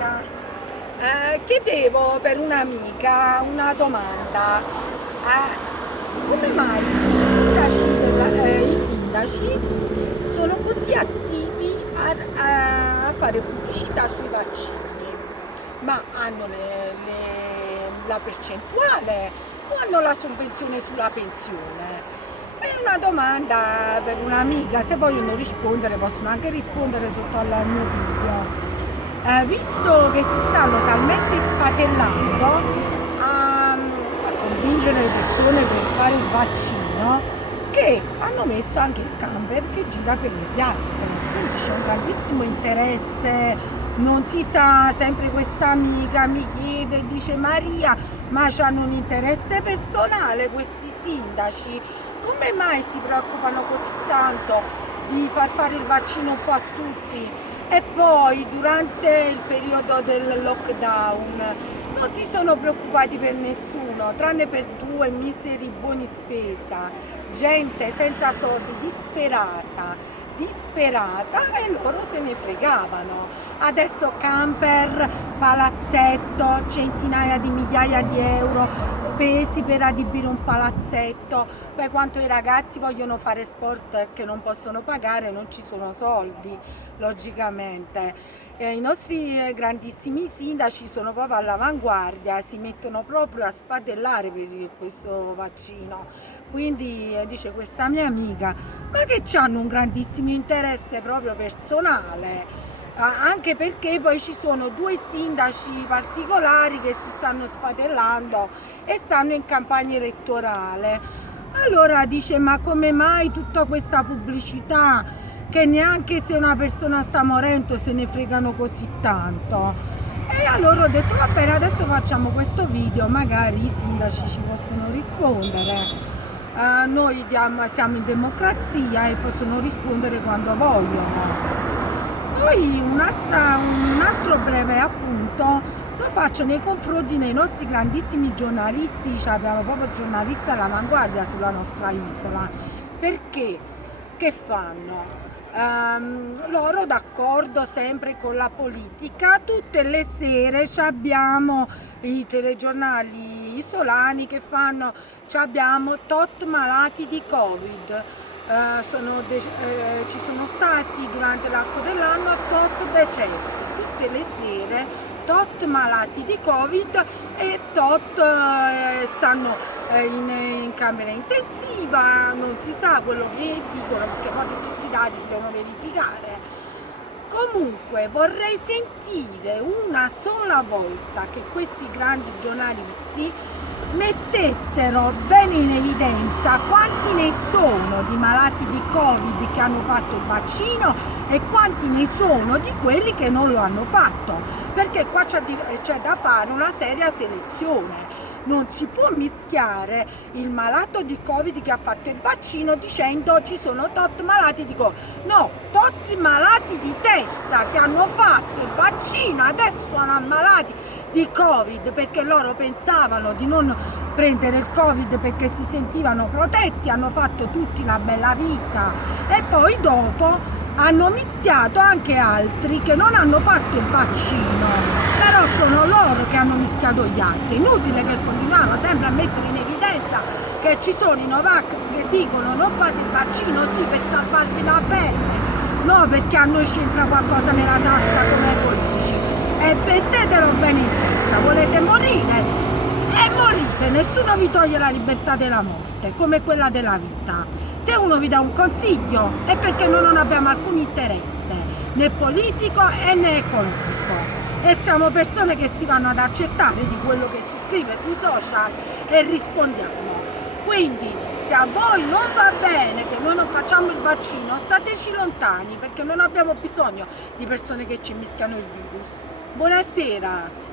buonasera. Chiedevo per un'amica una domanda. Come mai i sindaci sono così attivi a fare pubblicità sui vaccini? Ma hanno la percentuale o hanno la sovvenzione sulla pensione? È una domanda per un'amica, se vogliono rispondere possono anche rispondere sotto al mio video. Visto che si stanno talmente sfatellando a convincere le persone per fare il vaccino, che hanno messo anche il camper che gira per le piazze, quindi c'è un grandissimo interesse. Non si sa, sempre questa amica mi chiede, dice Maria, ma hanno un interesse personale questi sindaci? Come mai si preoccupano così tanto di far fare il vaccino un po' a tutti? E poi durante il periodo del lockdown non si sono preoccupati per nessuno, tranne per due miseri buoni spesa, gente senza soldi, disperata, e loro se ne fregavano. Adesso camper, palazzetto, centinaia di migliaia di euro spesi per adibire un palazzetto. Poi quanto i ragazzi vogliono fare sport che non possono pagare, non ci sono soldi, logicamente. I nostri grandissimi sindaci sono proprio all'avanguardia, si mettono proprio a spadellare per questo vaccino. Quindi dice questa mia amica, ma che hanno un grandissimo interesse proprio personale, anche perché poi ci sono due sindaci particolari che si stanno spadellando e stanno in campagna elettorale. Allora dice, ma come mai tutta questa pubblicità, che neanche se una persona sta morendo se ne fregano così tanto? E allora ho detto, va bene, adesso facciamo questo video, magari i sindaci ci possono rispondere. Noi siamo in democrazia e possono rispondere quando vogliono. Poi un altro breve appunto lo faccio nei confronti dei nostri grandissimi giornalisti. Abbiamo proprio giornalisti all'avanguardia sulla nostra isola. Perché? Che fanno? Loro, d'accordo sempre con la politica, tutte le sere ci abbiamo i telegiornali isolani che fanno, abbiamo tot malati di Covid. Ci sono stati durante l'arco dell'anno tot decessi, tutte le sere tot malati di Covid e tot stanno in camera intensiva, non si sa quello che dicono, perché poi tutti questi dati si devono verificare. Comunque vorrei sentire una sola volta che questi grandi giornalisti mettessero bene in evidenza quanti ne sono di malati di Covid che hanno fatto il vaccino e quanti ne sono di quelli che non lo hanno fatto, perché qua c'è da fare una seria selezione. Non si può mischiare il malato di Covid che ha fatto il vaccino dicendo ci sono tot malati di Covid. No, tot malati di testa che hanno fatto il vaccino adesso sono ammalati di Covid perché loro pensavano di non prendere il Covid perché si sentivano protetti, hanno fatto tutti una bella vita e poi dopo hanno mischiato anche altri che non hanno fatto il vaccino, però sono loro che hanno mischiato gli altri. Inutile che continuiamo sempre a mettere in evidenza che ci sono i Novax che dicono non fate il vaccino, sì, per salvarvi la pelle, no perché a noi c'entra qualcosa nella tasca come ai politici. E mettetelo bene in testa, volete morire? E morite, nessuno vi toglie la libertà della morte, come quella della vita. Se uno vi dà un consiglio è perché noi non abbiamo alcun interesse, né politico né economico. E siamo persone che si vanno ad accertare di quello che si scrive sui social e rispondiamo. Quindi, se a voi non va bene che noi non facciamo il vaccino, stateci lontani, perché non abbiamo bisogno di persone che ci mischiano il virus. Buonasera!